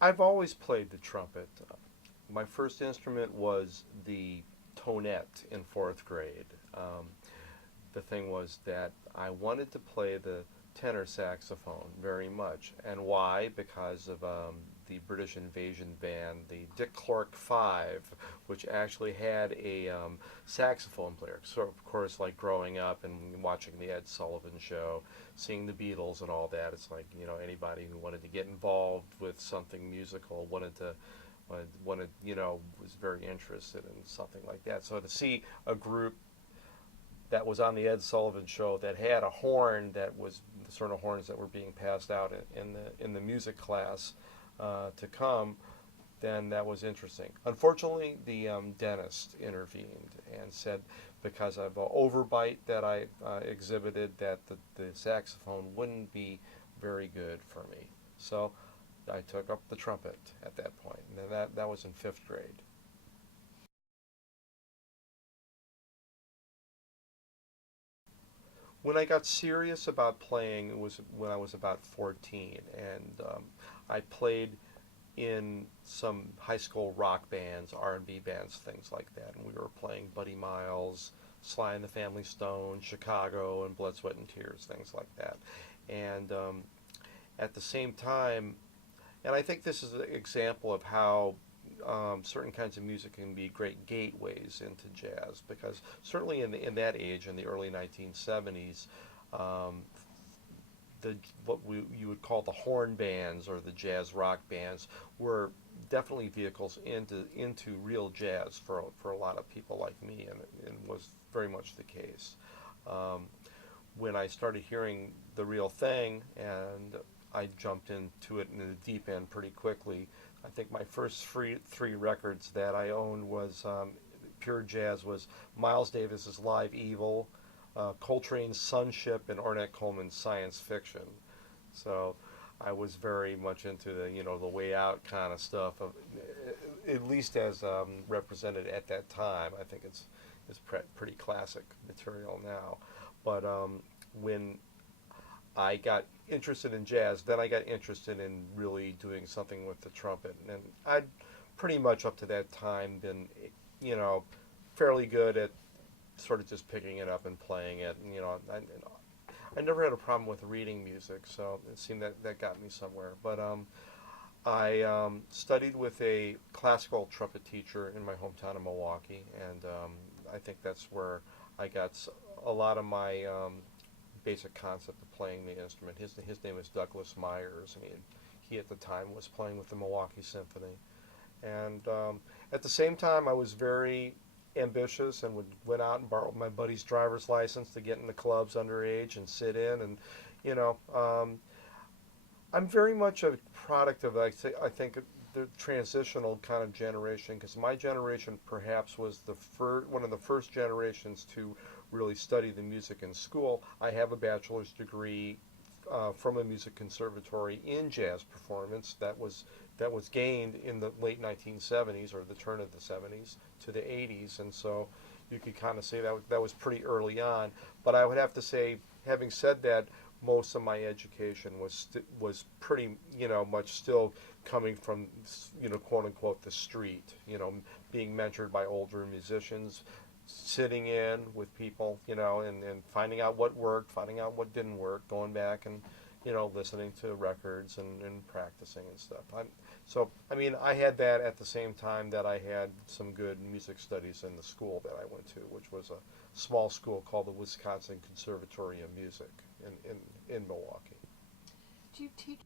I've always played the trumpet. My first instrument was the tonette in fourth grade. The thing was that I wanted to play the tenor saxophone very much. And why? Because of the British invasion band, the Dick Clark Five, which actually had a saxophone player. So, of course, like growing up and watching the Ed Sullivan Show, seeing the Beatles and all that, it's like, anybody who wanted to get involved with something musical was very interested in something like that. So to see a group that was on the Ed Sullivan Show that had a horn that was the sort of horns that were being passed out in the music class to come, then that was interesting. Unfortunately, the dentist intervened and said because of an overbite that I exhibited that the saxophone wouldn't be very good for me. So I took up the trumpet at that point, and that was in fifth grade. When I got serious about playing, it was when I was about 14, and I played in some high school rock bands, R&B bands, things like that, and we were playing Buddy Miles, Sly and the Family Stone, Chicago, and Blood, Sweat, and Tears, things like that. And at the same time, and I think this is an example of how certain kinds of music can be great gateways into jazz, because certainly in that age, in the early 1970s, um, you would call the horn bands or the jazz rock bands were definitely vehicles into real jazz for a lot of people like me, and was very much the case. Um, when I started hearing the real thing, and I jumped into it in the deep end pretty quickly. I think my first three records that I owned was pure jazz was Miles Davis's Live Evil, Coltrane's Sunship, and Ornette Coleman's Science Fiction. So I was very much into the way out kind of stuff, at least as represented at that time. I think it's pretty classic material now. But when I got interested in jazz, then I got interested in really doing something with the trumpet. And I'd pretty much up to that time been, fairly good at sort of just picking it up and playing it. And, I never had a problem with reading music, so it seemed that got me somewhere. But I studied with a classical trumpet teacher in my hometown of Milwaukee, and I think that's where I got a lot of my basic concept of playing the instrument. His name is Douglas Myers, and he at the time was playing with the Milwaukee Symphony. And at the same time, I was very ambitious and went out and borrow my buddy's driver's license to get in the clubs underage and sit in. And you know, I'm very much a product of I think the transitional kind of generation, because my generation perhaps was one of the first generations to really study the music in school. I have a bachelor's degree from a music conservatory in jazz performance that was gained in the late 1970s, or the turn of the 70s to the 80s, and so you could kind of say that was pretty early on. But I would have to say, having said that, most of my education was pretty much still coming from quote unquote the street, being mentored by older musicians, sitting in with people, and finding out what worked, finding out what didn't work, going back and listening to records and practicing and stuff. I mean, I had that at the same time that I had some good music studies in the school that I went to, which was a small school called the Wisconsin Conservatory of Music in Milwaukee. Do you teach?